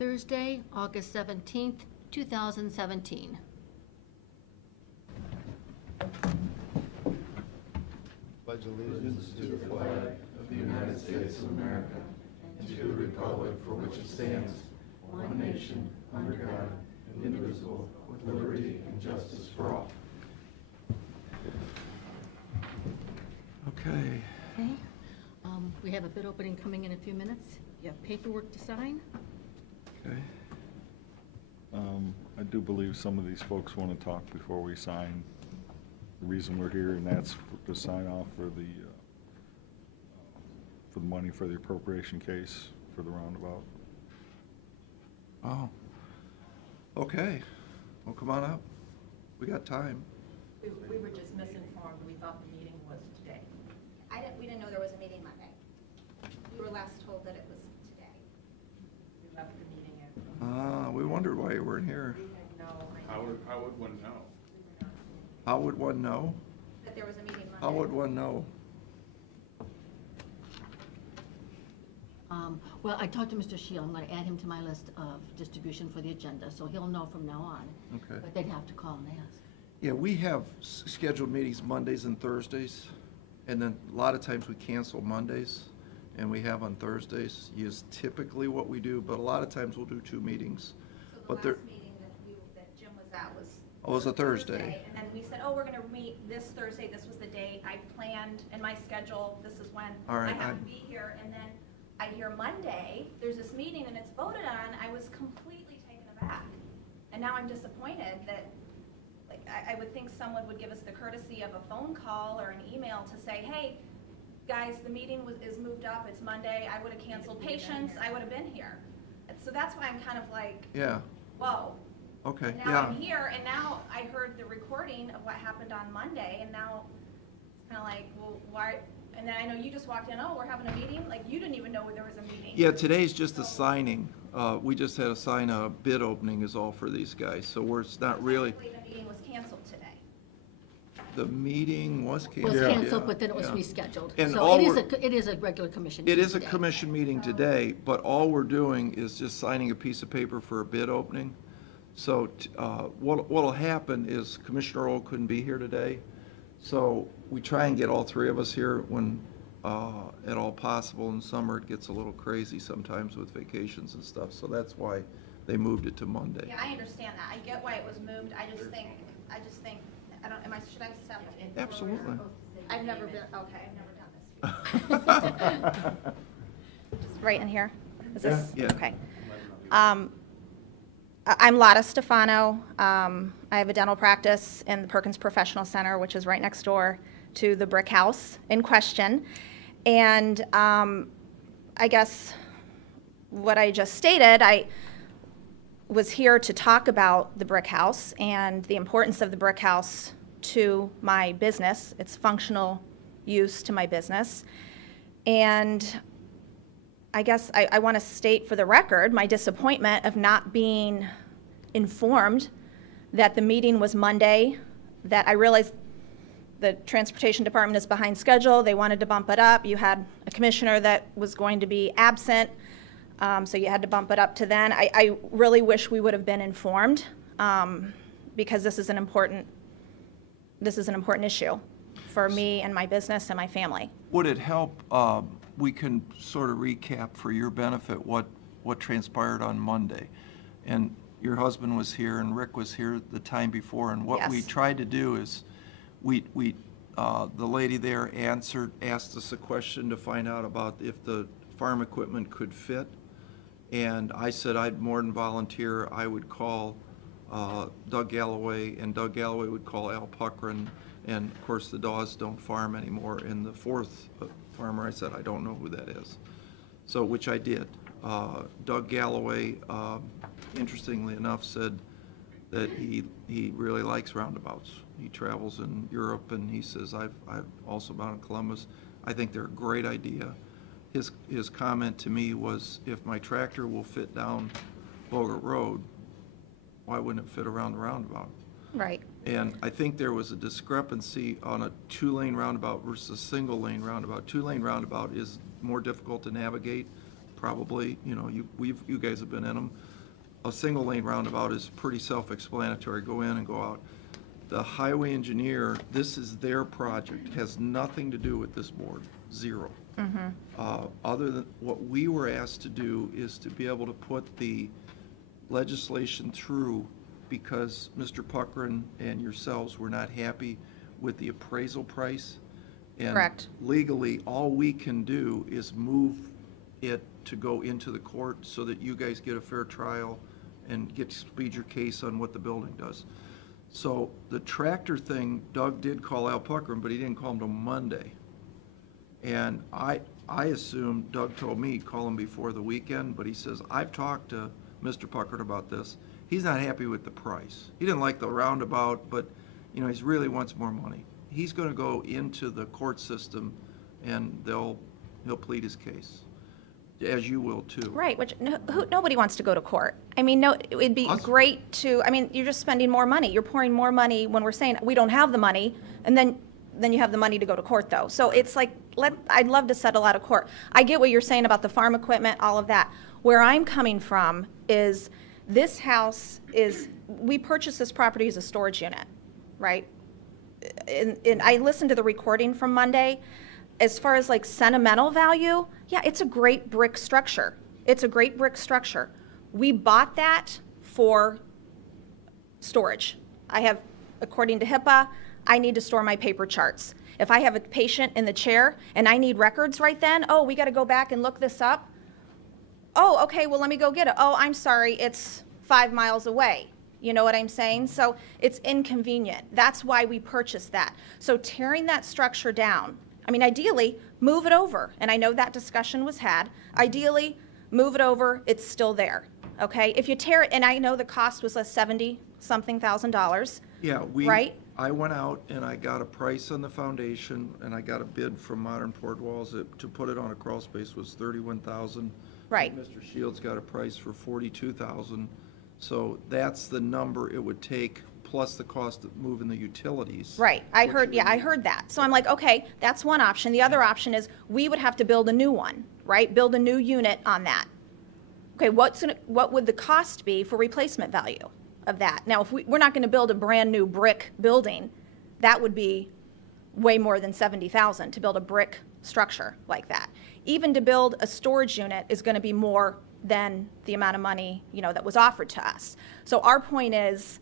Thursday, August 17th, 2017. Pledge allegiance to the flag of the United States of America and to the republic for which it stands, one nation, under God, indivisible, with liberty and justice for all. Okay. Okay. We have a bid opening coming in a few minutes. You have paperwork to sign. Okay. I do believe some of these folks want to talk before we sign. The reason we're here, and that's to sign off for the money for the appropriation case for the roundabout. Oh. Okay. Well, come on up. We got time. We were just misinformed. We thought the meeting was today. We didn't know there was a meeting Monday. We were last told that it was today. We left the meeting at. We wondered why you weren't here. We had no idea. How would one know? How would one know? That there was a meeting Monday. How would one know? Well, I talked to Mr. Shield. I'm going to add him to my list of distribution for the agenda, so he'll know from now on. Okay. But they'd have to call and ask. Yeah, we have scheduled meetings Mondays and Thursdays, and then a lot of times we cancel Mondays, and we have on Thursdays is typically what we do, but a lot of times we'll do 2 meetings. So the But last meeting that Jim was at was. Oh, it was a Thursday. And then we said, oh, we're going to meet this Thursday. This was the date I planned in my schedule. This is when All right, I have to be here. And then I hear Monday, there's this meeting and it's voted on. I was completely taken aback. And now I'm disappointed that, like, I would think someone would give us the courtesy of a phone call or an email to say, hey, guys, the meeting is moved up. It's Monday. I would have canceled patience. I would have been here. And so that's why I'm kind of like, Yeah, whoa. okay, And now yeah. I'm here, and now I heard the recording of what happened on Monday, and now it's kind of like, well, why? And then I know you just walked in, oh, we're having a meeting? Like, you didn't even know there was a meeting. Yeah, today's just a signing. We just had to sign a bid opening is all for these guys, so it's not really, Technically, the meeting was canceled today. the meeting was It canceled. was yeah, canceled, but then it was yeah. rescheduled. And So all it is a regular commission It meeting is a today. commission meeting today, but all we're doing is just signing a piece of paper for a bid opening. So what'll happen is Commissioner Earl couldn't be here today, so we try and get all 3 of us here when at all possible. In summer, it gets a little crazy sometimes with vacations and stuff, so that's why they moved it to Monday. Yeah, I understand that. I get why it was moved. I just think, should I step? Absolutely. I've never been, okay, I've never done this. Just right in here? Is this? Yeah. Okay. I'm Lotta Stefano. I have a dental practice in the Perkins Professional Center, which is right next door to the brick house in question. And I guess what I just stated, I was here to talk about the brick house and the importance of the brick house to my business, its functional use to my business. And I guess I want to state for the record my disappointment of not being informed that the meeting was Monday, that I realized the transportation department is behind schedule. They wanted to bump it up. You had a commissioner that was going to be absent, so you had to bump it up to then. I really wish we would have been informed because this is an important issue for me and my business and my family. Would it help, we can sort of recap for your benefit what transpired on Monday? And your husband was here and Rick was here the time before, and what we Yes. tried to do is the lady there asked us a question to find out about if the farm equipment could fit, and I said I'd more than volunteer. I would call Doug Galloway, and Doug Galloway would call Al Puckrin, and of course the Dawes don't farm anymore. And the 4th farmer, I said I don't know who that is, so which I did. Doug Galloway, interestingly enough, said that he really likes roundabouts. He travels in Europe, and he says, I've also been in Columbus. I think they're a great idea. His comment to me was, if my tractor will fit down Bogart Road, why wouldn't it fit around the roundabout? Right. And I think there was a discrepancy on a 2-lane roundabout versus a single-lane roundabout. 2-lane roundabout is more difficult to navigate probably, you know, you guys have been in them. A single lane roundabout is pretty self-explanatory, go in and go out. The highway engineer, this is their project, has nothing to do with this board, zero. Other than, what we were asked to do is to be able to put the legislation through because Mr. Puckrin and yourselves were not happy with the appraisal price. And Correct. legally, all we can do is move it to go into the court so that you guys get a fair trial and get to speed your case on what the building does. So the tractor thing, Doug did call Al Puckrin, but he didn't call him till Monday. And I assumed, Doug told me, call him before the weekend, but he says, I've talked to Mr. Puckrin about this. He's not happy with the price. He didn't like the roundabout, but, you know, he really wants more money. He's gonna go into the court system and he'll plead his case, as you will too. Right, which nobody wants to go to court. I mean, no, it'd be great to, I mean, you're just spending more money. You're pouring more money when we're saying we don't have the money, and then you have the money to go to court, though. So it's like, I'd love to settle out of court. I get what you're saying about the farm equipment, all of that. Where I'm coming from is this house is, we purchased this property as a storage unit, right? And I listened to the recording from Monday. As far as like sentimental value, yeah, it's a great brick structure. It's a great brick structure. We bought that for storage. I have, according to HIPAA, I need to store my paper charts. If I have a patient in the chair and I need records right then, oh, we got to go back and look this up. Oh, okay, well, let me go get it. Oh, I'm sorry, it's 5 miles away. You know what I'm saying? So it's inconvenient. That's why we purchased that. So tearing that structure down, I mean, ideally, move it over. And I know that discussion was had. Ideally, move it over. It's still there. Okay? If you tear it, and I know the cost was $70-something thousand. Yeah, right? I went out and I got a price on the foundation, and I got a bid from Modern Port Walls that to put it on a crawl space was $31,000. Right. Mr. Shields got a price for $42,000. So that's the number it would take, plus the cost of moving the utilities. Right. I heard that. So I'm like, okay, that's one option. The other option is we would have to build a new one, right? Build a new unit on that. Okay, what would the cost be for replacement value of that? Now, if we're not going to build a brand new brick building, that would be way more than $70,000 to build a brick structure like that. Even to build a storage unit is going to be more than the amount of money, you know, that was offered to us. So our point is,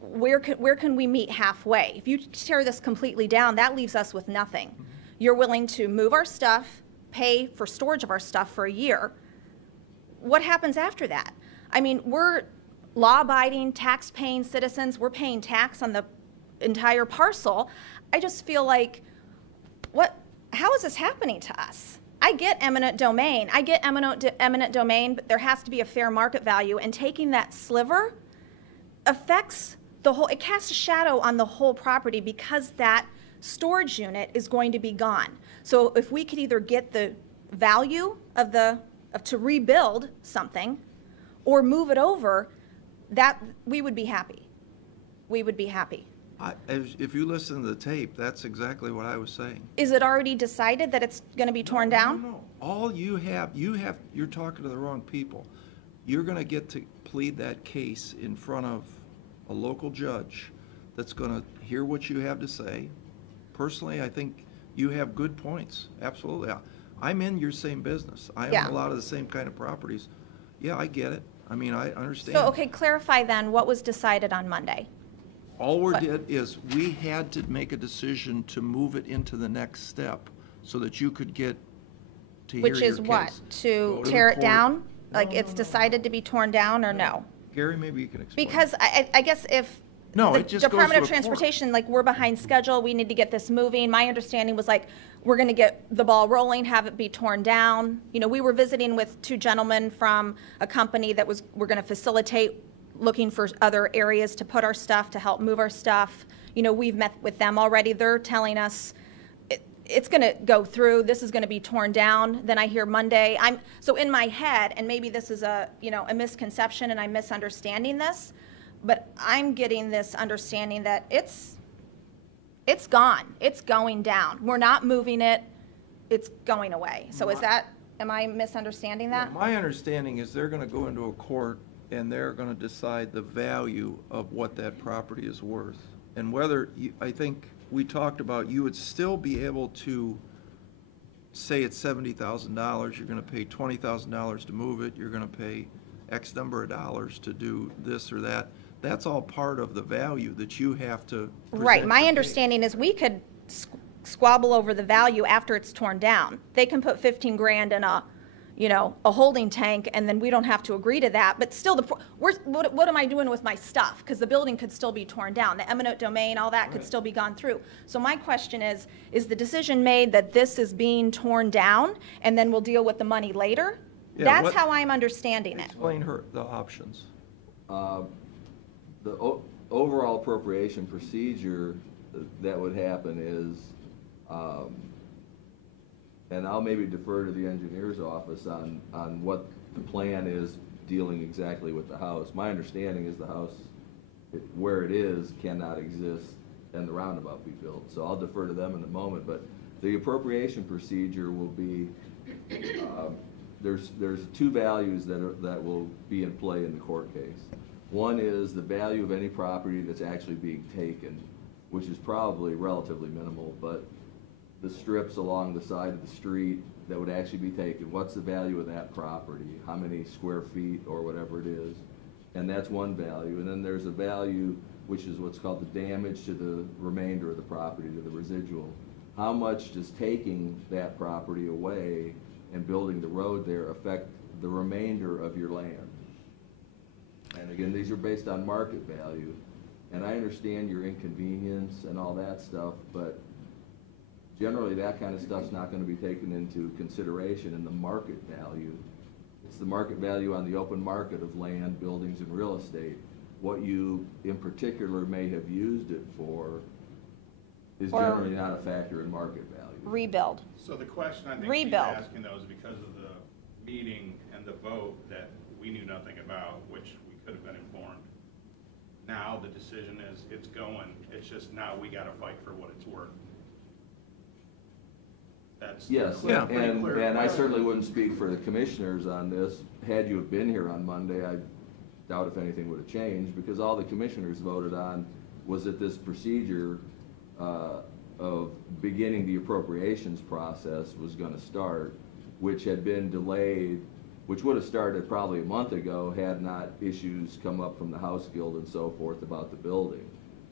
where can we meet halfway? If you tear this completely down, that leaves us with nothing. You're willing to move our stuff, pay for storage of our stuff for a year. What happens after that? I mean, we're law-abiding, tax-paying citizens. We're paying tax on the entire parcel. I just feel like, how is this happening to us? I get eminent domain. Eminent domain, but there has to be a fair market value, and taking that sliver affects the whole, it casts a shadow on the whole property because that storage unit is going to be gone. So if we could either get the value of to rebuild something or move it over, that we would be happy. We would be happy. If you listen to the tape, that's exactly what I was saying. Is it already decided that it's going to be torn down? No. All you're talking to the wrong people. You're going to get to plead that case in front of a local judge that's going to hear what you have to say. Personally, I think you have good points. Absolutely. I'm in your same business. I own a lot of the same kind of properties. Yeah, I get it. I mean, I understand. So, okay, clarify then what was decided on Monday. All we did is we had to make a decision to move it into the next step so that you could get to hear your case. Which is what? To tear it down? Like it's decided to be torn down or no? Gary, maybe you can explain. Because I guess if the Department of Transportation, like we're behind schedule, we need to get this moving. My understanding was like, we're going to get the ball rolling, have it be torn down. You know, we were visiting with 2 gentlemen from a company that we're going to facilitate looking for other areas to put our stuff, to help move our stuff. You know, we've met with them already. They're telling us it's going to go through. This is going to be torn down. Then I hear Monday. So in my head, and maybe this is a misconception and I'm misunderstanding this, but I'm getting this understanding that it's gone. It's going down. We're not moving it. It's going away. So is that Am I misunderstanding that? My understanding is they're gonna go into a court and they're gonna decide the value of what that property is worth. And whether, I think we talked about, you would still be able to say it's $70,000, you're gonna pay $20,000 to move it, you're gonna pay X number of dollars to do this or that. That's all part of the value that you have to present. Right, my your case. understanding is we could squabble over the value after it's torn down. They can put 15 grand in a, you know, a holding tank, and then we don't have to agree to that. But still, what am I doing with my stuff? Because the building could still be torn down. The eminent domain, all that could still be gone through. So my question is the decision made that this is being torn down, and then we'll deal with the money later? Yeah, That's how I'm understanding it. Explain the options. The overall appropriation procedure that would happen is, and I'll maybe defer to the engineer's office on what the plan is dealing exactly with the house. My understanding is the house, where it is, cannot exist and the roundabout be built. So I'll defer to them in a moment, but the appropriation procedure will be, there's two values that will be in play in the court case. One is the value of any property that's actually being taken, which is probably relatively minimal, but the strips along the side of the street that would actually be taken, what's the value of that property? How many square feet or whatever it is? And that's one value. And then there's a value which is what's called the damage to the remainder of the property, to the residual. How much does taking that property away and building the road there affect the remainder of your land? And again, these are based on market value. And I understand your inconvenience and all that stuff, but generally that kind of stuff's not going to be taken into consideration in the market value. It's the market value on the open market of land, buildings, and real estate. What you in particular may have used it for is generally not a factor in market value. Rebuild. So the question I think she's Rebuild. asking though is because of the meeting and the vote that we knew nothing about, which we could have been informed. Now the decision is it's going, it's just now we gotta fight for what it's worth. That's Yes, clear, pretty and clear. I certainly wouldn't speak for the commissioners on this. Had you have been here on Monday, I doubt if anything would have changed, because all the commissioners voted on was that this procedure of beginning the appropriations process was gonna start, which had been delayed, which would have started probably a month ago had not issues come up from the House Guild and so forth about the building.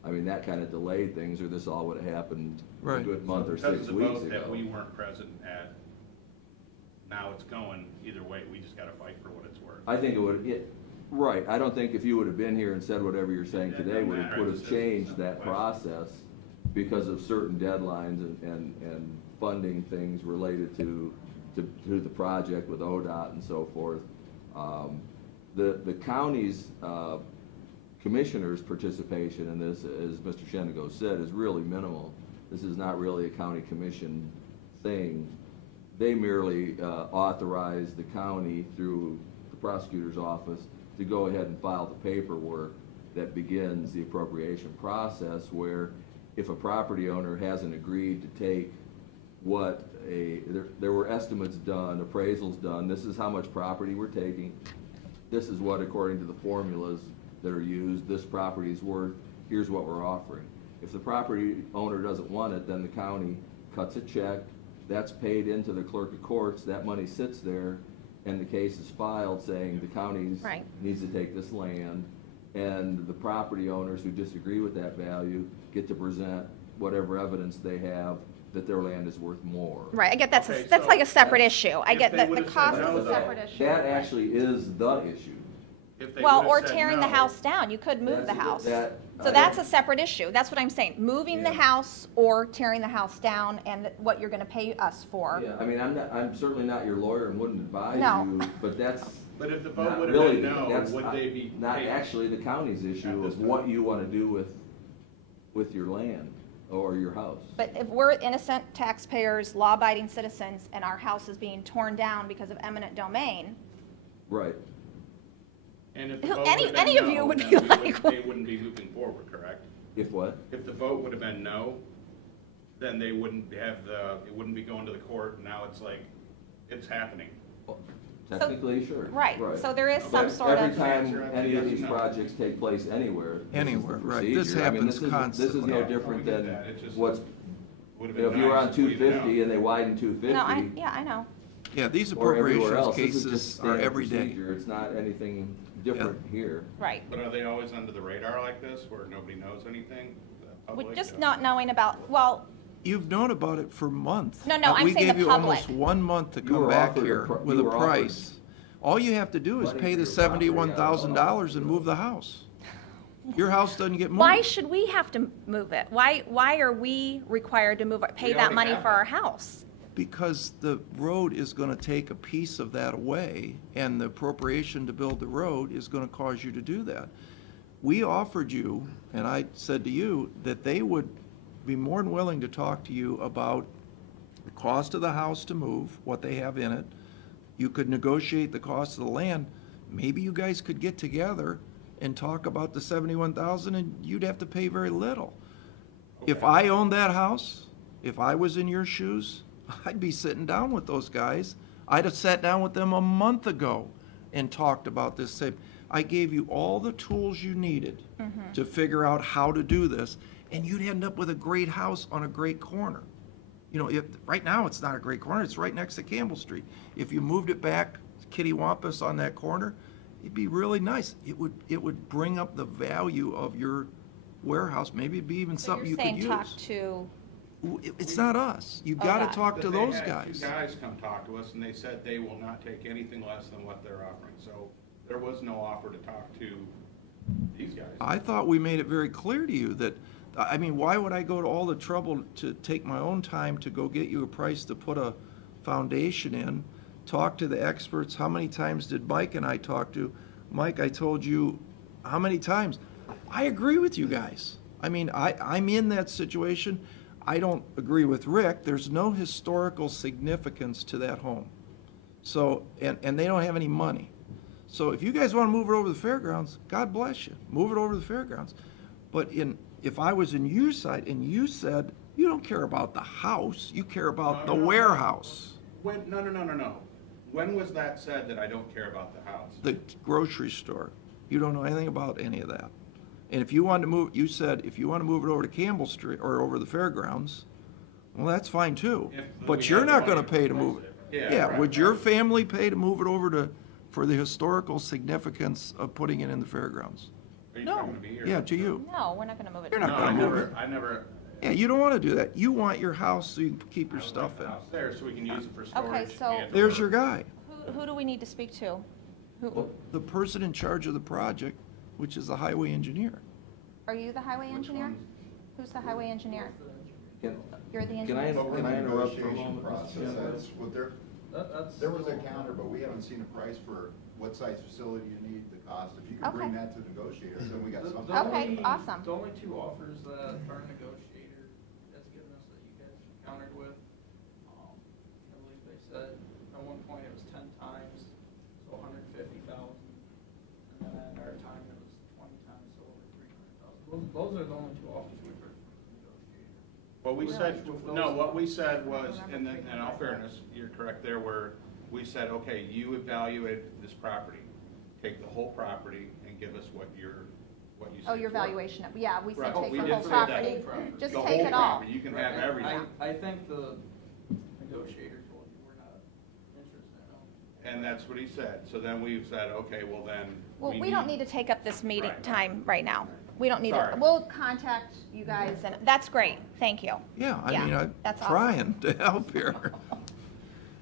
I mean, that kind of delayed things, or this all would have happened a Right. good month or Because 6 of the weeks vote that ago. we weren't present at, now it's going, either way, we just gotta fight for what it's worth. I think it would, right, I don't think if you would have been here and said whatever you're saying That today doesn't would matter. It's have just changed some that question. process because of certain deadlines and funding things related to the project with ODOT and so forth. The county's commissioners' participation in this, as Mr. Shendigo said, is really minimal. This is not really a county commission thing. They merely authorize the county through the prosecutor's office to go ahead and file the paperwork that begins the appropriation process, where if a property owner hasn't agreed to take what there were estimates done, appraisals done, this is how much property we're taking, this is what, according to the formulas that are used, this property is worth, here's what we're offering. If the property owner doesn't want it, then the county cuts a check, that's paid into the clerk of courts, that money sits there, and the case is filed saying the county Right. needs to take this land, and the property owners who disagree with that value get to present whatever evidence they have that their land is worth more. Right, I get that's Okay, that's so like a separate issue. I if get they that the would've said cost no, is a though, separate issue. That actually is the issue. If they Well, would've or said tearing the no, house down, you could move the That's- house. that- So I that's a don't- separate issue, that's what I'm saying, moving the Yeah. house or tearing the house down and what you're gonna pay us for. Yeah, I mean, I'm certainly not your lawyer and wouldn't advise No. you, but that's But if the vote not would have really, been no, that's would they be not paid? actually the county's issue this of what you want to do with your land or your house. But if we're innocent taxpayers, law-abiding citizens, and our house is being torn down because of eminent domain, Right. And if the Who- vote any- would've been any of no, you would then be we like, they wouldn't be moving forward, correct? If what? If the vote would have been no, then they wouldn't have it wouldn't be going to the court, and now it's like, it's happening. Technically, sure. Right, so there is some But sort every of, time any of these No. projects take place anywhere. this is the Anywhere, right. This procedure. I mean, happens This is constantly. no Yeah, different we get than that. It's just- what's, Would've you know, if been you were on nice if we'd 250 known. and they widened 250. no, I know. Yeah, these Or everywhere appropriations else. This is just cases are standard every day. procedure. It's not anything different here. Right. But are they always under the radar like this, where nobody knows anything? The With public, just not knowing about, well, You've known about it for months. No, no, I'm We saying gave the you almost public. 1 month to You come were back offered a here pri- with you a were offered- price. All you have to do is Money pay for the your property out of the $71,000 and move the house. Your house doesn't get moved. why should we have to move it? Why are we required to move, pay We that already money have for it. our house? Because the road is gonna take a piece of that away, and the appropriation to build the road is gonna cause you to do that. We offered you, and I said to you, that they would be more than willing to talk to you about the cost of the house to move, what they have in it. You could negotiate the cost of the land. Maybe you guys could get together and talk about the 71,000, and you'd have to pay very little. If Okay. I owned that house, if I was in your shoes, I'd be sitting down with those guys. I'd have sat down with them a month ago and talked about this. I gave you all the tools you needed to figure out how to do this, and you'd end up with a great house on a great corner. You know, right now, it's not a great corner, it's right next to Campbell Street. If you moved it back, Kitty Wampus on that corner, it'd be really nice. It would bring up the value of your warehouse, maybe it'd be even So something you you're could saying use. talk to, It's not us. You Oh, gotta God. talk to But those they had guys. two guys come talk to us, and they said they will not take anything less than what they're offering. So there was no offer to talk to these guys. I thought we made it very clear to you that, I mean, why would I go to all the trouble to take my own time to go get you a price to put a foundation in, talk to the experts? How many times did Mike and I talk to? Mike, I told you, how many times? I agree with you guys. I mean, I'm in that situation. I don't agree with Rick. There's no historical significance to that home. So, and they don't have any money. So if you guys want to move it over to the fairgrounds, God bless you. Move it over to the fairgrounds. But if I was in your side and you said, you don't care about the house, you care about the No. warehouse, No. When was that said that I don't care about the house? the grocery store, you don't know anything about any of that. And if you wanted to move, you said, if you want to move it over to Campbell Street or over the fairgrounds, well, that's fine too. If we But you're had the not gonna money to pay to replace move it. it. Yeah, right, would your right. family pay to move it over for the historical significance of putting it in the fairgrounds? Are you No. talking to me or? Yeah, to you. no, we're not gonna move it. You're not No, gonna move it. I never. Yeah, you don't wanna do that. You want your house so you can keep your I would stuff like the in. house there so we can use it for storage. so- and There's for- your guy, Who do we need to speak to? Who, the person in charge of the project, which is the highway engineer. are you the highway engineer? Who's the highway engineer? Can You're the can I, engineer? can I interrupt for a Negotiation moment? process, that's what they're, That's. there was a counter, but we haven't seen a price for what size facility you need, the cost. If you could bring Okay. that to negotiators, then we got The something. Okay, awesome. The only two offers that our negotiator has given us that you guys countered with, I believe they said, at one point it was 10 times, so 150,000. And then at our time it was 20 times, so over 300,000. Those are the only two offers we've heard from the negotiator. What we said, With those- no, what we said was, in all fairness, you're correct there, where we said, okay, you evaluate this property, take the whole property and give us what you said. Oh, your valuation, yeah, we said Right. take We the did whole say that. property, Property. just The take whole it all. property. You can have Right, everything. I think the negotiator told you we're not interested in it. And that's what he said. So then we've said, okay, well then. Well, we don't need to take up this meeting Right. time right now. We don't need to, Sorry. we'll contact you guys, and that's great, thank you. Yeah, I Yeah, mean, I'm that's awesome. trying to help here.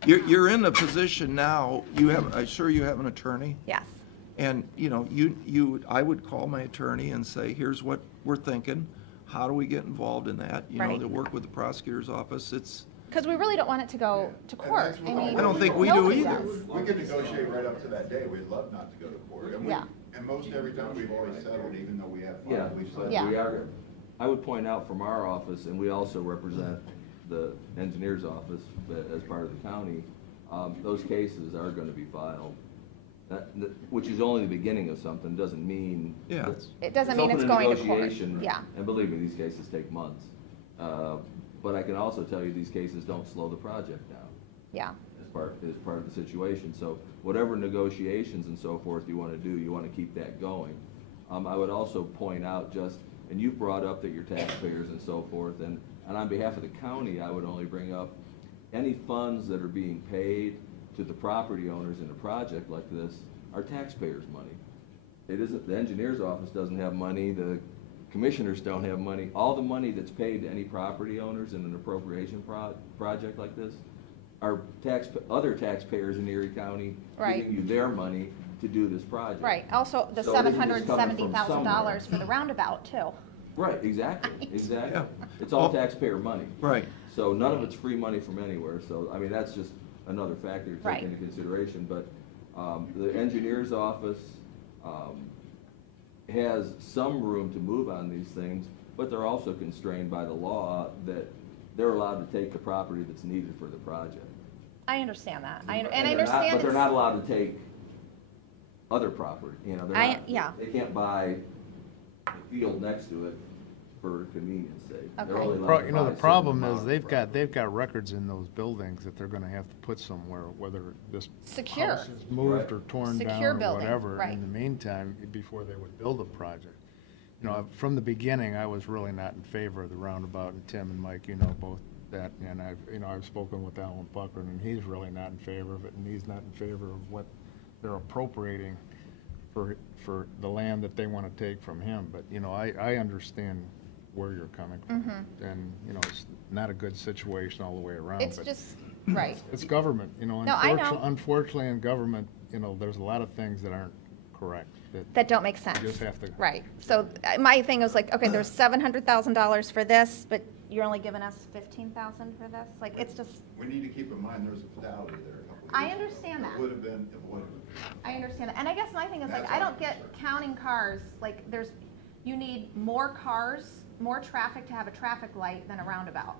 You're in a position now, I'm sure you have an attorney, Yes, and, you know, I would call my attorney and say, here's what we're thinking, how do we get involved in that? You know, Right. to work with the prosecutor's office, it's, because we really don't want it to go to And court. that's what I mean, I don't think we do nobody either. does. We could negotiate right up to that day, we'd love not to go to court. And we- Yeah. And most every time, we've always settled, even though we have Yeah, fun, we've but settled. Yeah. we are, I would point out from our office, and we also represent the engineer's office as part of the county, those cases are gonna be filed. Which is only the beginning of something, doesn't mean. Yeah. it's- It doesn't mean it's open going to court. negotiation, Yeah. And believe me, these cases take months. But I can also tell you, these cases don't slow the project down. Yeah. as part of the situation. So whatever negotiations and so forth you want to do, you want to keep that going. I would also point out and you've brought up that you're taxpayers and so forth, and on behalf of the county, I would only bring up any funds that are being paid to the property owners in a project like this are taxpayers' money. It isn't, the engineer's office doesn't have money, the commissioners don't have money. All the money that's paid to any property owners in an appropriation project like this are other taxpayers in Erie County Right. giving you their money to do this project. Right, also the So it isn't just coming from $770,000 for the roundabout too. Right, exactly. Yeah. It's all Well, taxpayer money. Right. So none of it's free money from anywhere, so, I mean, that's just another factor to Right. take into consideration, but, the engineer's office, has some room to move on these things, but they're also constrained by the law that they're allowed to take the property that's needed for the project. I understand that. And I they're not- understand. But they're it's- not allowed to take other property, you know, yeah. they can't buy a field next to it for convenience sake. They're Okay. only allowed to You know, buy the a certain problem amount is of they've property. got records in those buildings that they're gonna have to put somewhere, whether this Secure. house is moved or torn Secure down or building, whatever. right. In the meantime, before they would build a project. You know, from the beginning, I was really not in favor of the roundabout, and Tim and Mike, you know, both that, and I've spoken with Alan Pucker, and he's really not in favor of it, and he's not in favor of what they're appropriating for the land that they wanna take from him, but, you know, I understand where you're coming from. And, you know, it's not a good situation all the way around, It's but just, right. it's government, you know. No, I know. Unfortunately, in government, you know, there's a lot of things that aren't correct. That don't make sense. You just have to. Right. So my thing was like, okay, there's $700,000 for this, but you're only giving us $15,000 for this? Like, it's just, We need to keep in mind, there's a fatality there a couple of I years ago understand that. Would have been avoided. I understand that. And I guess my thing is like, That's I our don't get concern. counting cars, like, you need more cars, more traffic to have a traffic light than a roundabout.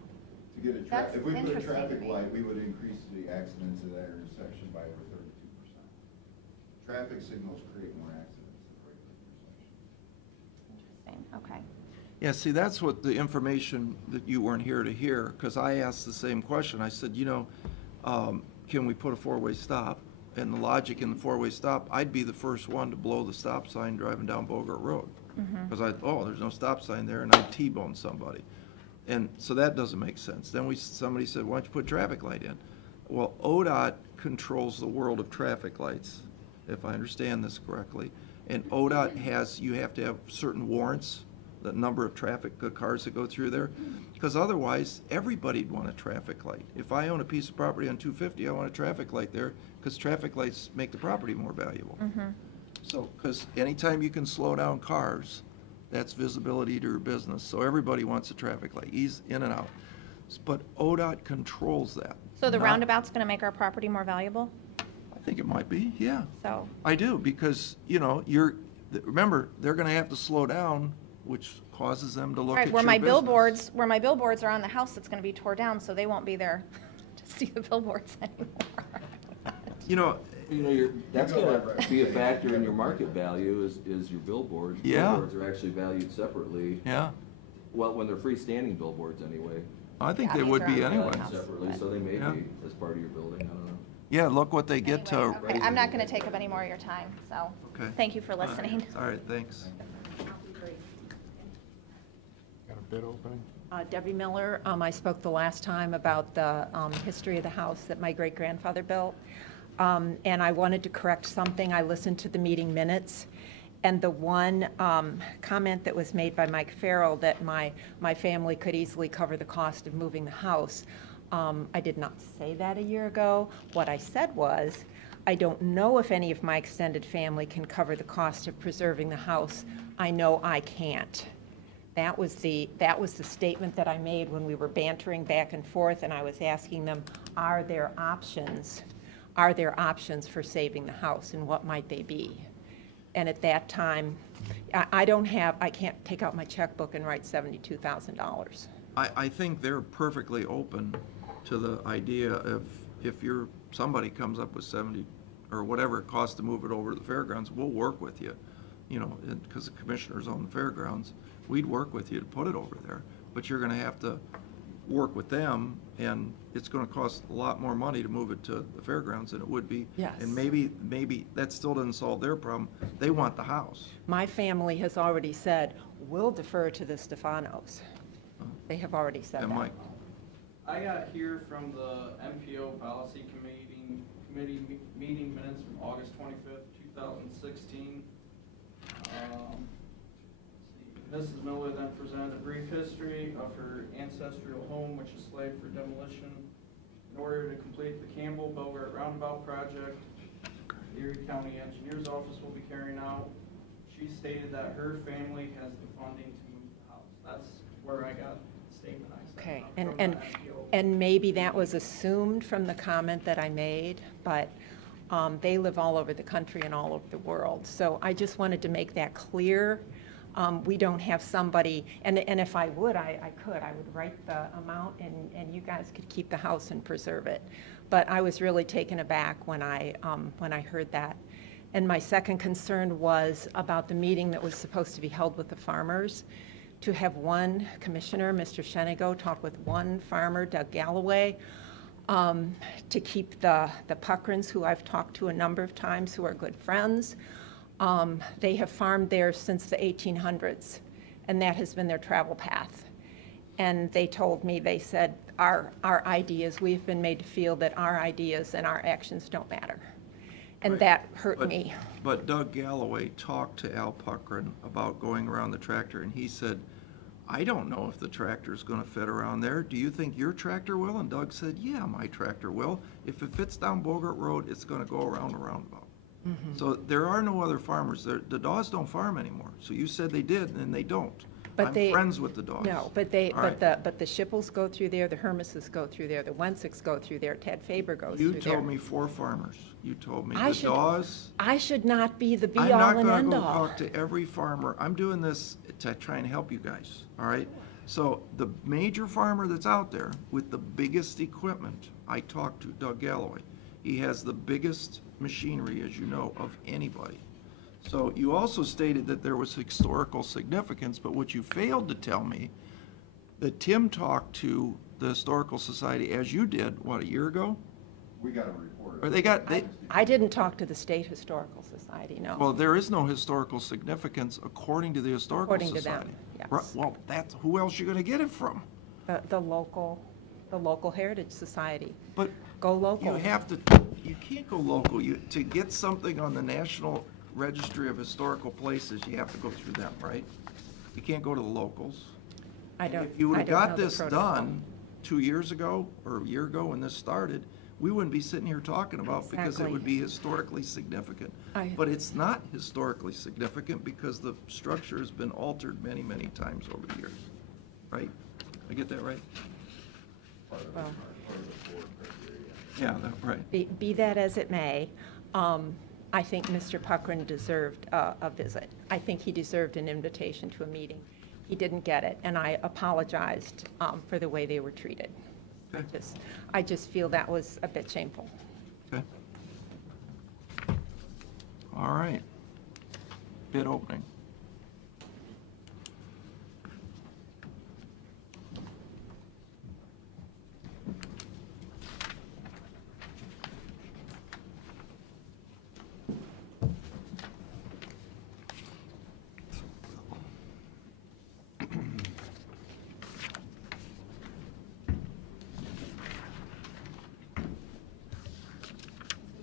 To get a That's if we put a interesting to traffic me. light, we would increase the accidents at that intersection by over 32%. Traffic signals create more accidents than regular intersections. Interesting, okay. Yeah, see, that's what the information that you weren't here to hear, because I asked the same question. I said, you know, can we put a four-way stop? And the logic in the four-way stop, I'd be the first one to blow the stop sign driving down Bogart Road. Because there's no stop sign there, and I'd T-bone somebody. And so that doesn't make sense. Then somebody said, why don't you put a traffic light in? Well, ODOT controls the world of traffic lights, if I understand this correctly. And ODOT you have to have certain warrants, the number of cars that go through there, because otherwise, everybody'd want a traffic light. If I own a piece of property on 250, I want a traffic light there, because traffic lights make the property more valuable. So, because anytime you can slow down cars, that's visibility to your business, so everybody wants a traffic light, ease in and out. But ODOT controls that. So the not- roundabout's gonna make our property more valuable? I think it might be, yeah. So, I do, because, you know, remember, they're gonna have to slow down, which causes them to look at right, your where my business. billboards are on the house that's gonna be tore down, so they won't be there to see the billboards anymore. You know, That's gonna be a factor in your market value is your billboards. Yeah. Billboards are actually valued separately. yeah, Well, when they're freestanding billboards anyway. I think Yeah, they these would are be on the anyway. house. Separately, so they may Yeah. be as part of your building, I don't know. Yeah, look what they get to. Anyway, okay, I'm not gonna take up any more of your time, so, Okay. thank you for listening. All right, thanks. Got a bid opening? Debbie Miller, I spoke the last time about the history of the house that my great-grandfather built. And I wanted to correct something. I listened to the meeting minutes, and the one comment that was made by Mike Farrell that my family could easily cover the cost of moving the house, I did not say that a year ago. What I said was, I don't know if any of my extended family can cover the cost of preserving the house. I know I can't. That was the statement that I made when we were bantering back and forth, and I was asking them, are there options? Are there options for saving the house, and what might they be? And at that time, I can't take out my checkbook and write $72,000. I think they're perfectly open to the idea of if somebody comes up with 70 or whatever it costs to move it over to the fairgrounds, we'll work with you. You know, because the commissioners own the fairgrounds, we'd work with you to put it over there. But you're gonna have to work with them, and it's gonna cost a lot more money to move it to the fairgrounds than it would be. Yes. And maybe that still doesn't solve their problem. They want the house. My family has already said, we'll defer to the Stefanos. They have already said And that. Mike, I got here from the MPO Policy Committee meeting minutes from August 25th, 2016. Mrs. Miller then presented a brief history of her ancestral home, which is slated for demolition in order to complete the Campbell-Bogart Roundabout project. The Erie County Engineer's Office will be carrying out. She stated that her family has the funding to move the house. That's where I got the statement I said. Okay, from the MPO. and maybe that was assumed from the comment that I made, but they live all over the country and all over the world. So I just wanted to make that clear. We don't have somebody, and if I would, I would write the amount, and you guys could keep the house and preserve it. But I was really taken aback when I heard that. And my second concern was about the meeting that was supposed to be held with the farmers, to have one commissioner, Mr. Shenigo, talk with one farmer, Doug Galloway, to keep the Puckrins, who I've talked to a number of times, who are good friends. They have farmed there since the 1800s, and that has been their travel path. And they told me, they said, our ideas, we've been made to feel that our ideas and our actions don't matter. And Right. that hurt me. But Doug Galloway talked to Al Puckrin about going around the tractor, and he said, I don't know if the tractor's gonna fit around there. Do you think your tractor will? And Doug said, yeah, my tractor will. If it fits down Bogart Road, it's gonna go around the roundabout. So there are no other farmers. The Daws don't farm anymore. So you said they did, and they don't. But I'm friends with the Daws. No, but All right. the Schippels go through there, the Hermeses go through there, the Wensicks go through there, Ted Faber goes through You there. told me 4 farmers. You told me I the should- Daws. I should not be the I'm be-all not and gonna go end-all. talk to every farmer. I'm doing this to try and help you guys, all right? So the major farmer that's out there with the biggest equipment, I talked to Doug Galloway. He has the biggest machinery, as you know, of anybody. So you also stated that there was historical significance, but what you failed to tell me, that Tim talked to the Historical Society, as you did, what, a year ago? We got a report. Or they, I didn't talk to the State Historical Society, no. well, there is no historical significance according to the Historical According to them, Society. yes. Right, well, that's, who else you gonna get it from? The local Heritage Society. But Go local. you have to, you can't go local. To get something on the National Registry of Historical Places, you have to go through them, right? You can't go to the locals. I don't, If you I would've don't know got the this protocol. done 2 years ago, or a year ago when this started, we wouldn't be sitting here talking about, because it Exactly. would be historically significant. I- But it's not historically significant because the structure has been altered many, many times over the years, right? I get that right? Well, Yeah, right. be that as it may, I think Mr. Puckrin deserved a visit. I think he deserved an invitation to a meeting. He didn't get it, and I apologized for the way they were treated. Okay. I just feel that was a bit shameful. Okay. All right. Bid opening.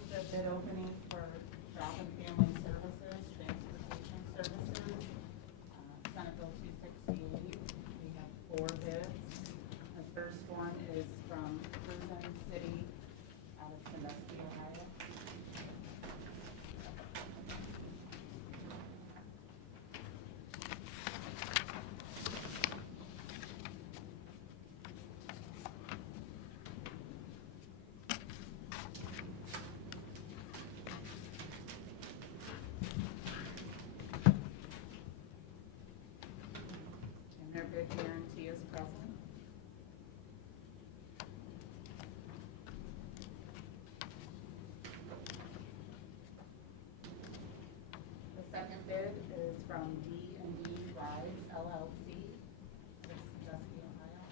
This is the bid opening for Job and Family Services, Transportation Services, Senate Bill 268. We have 4 bids. The first one is from Cruzen City out of Sandusky, Ohio. And their bid guarantee is present. The second bid is from D&D Rides LLC, of Sandusky, Ohio.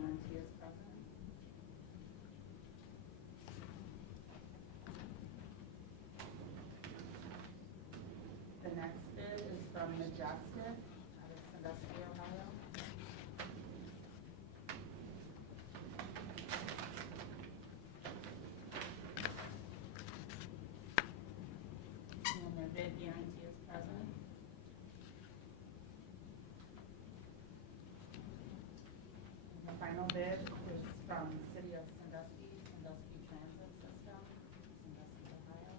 guarantee is present. The next bid is from Majestic out of Sandusky, Ohio. And their bid guarantee is present. And the final bid is from City of Sandusky, Sandusky Transit System, Sandusky, Ohio.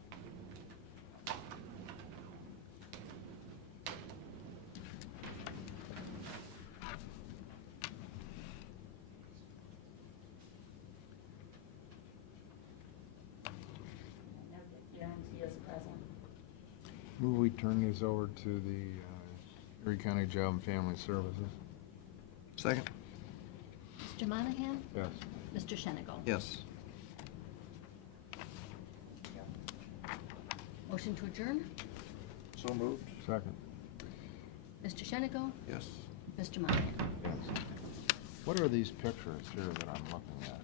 And their bid guarantee is present. Move we turn these over to the Erie County Job and Family Services. Second? Mr. Monahan? Yes. Mr. Shenigo? Yes. Motion to adjourn? So moved? Second. Mr. Shenigo? Yes. Mr. Monahan? Yes. What are these pictures here that I'm looking at?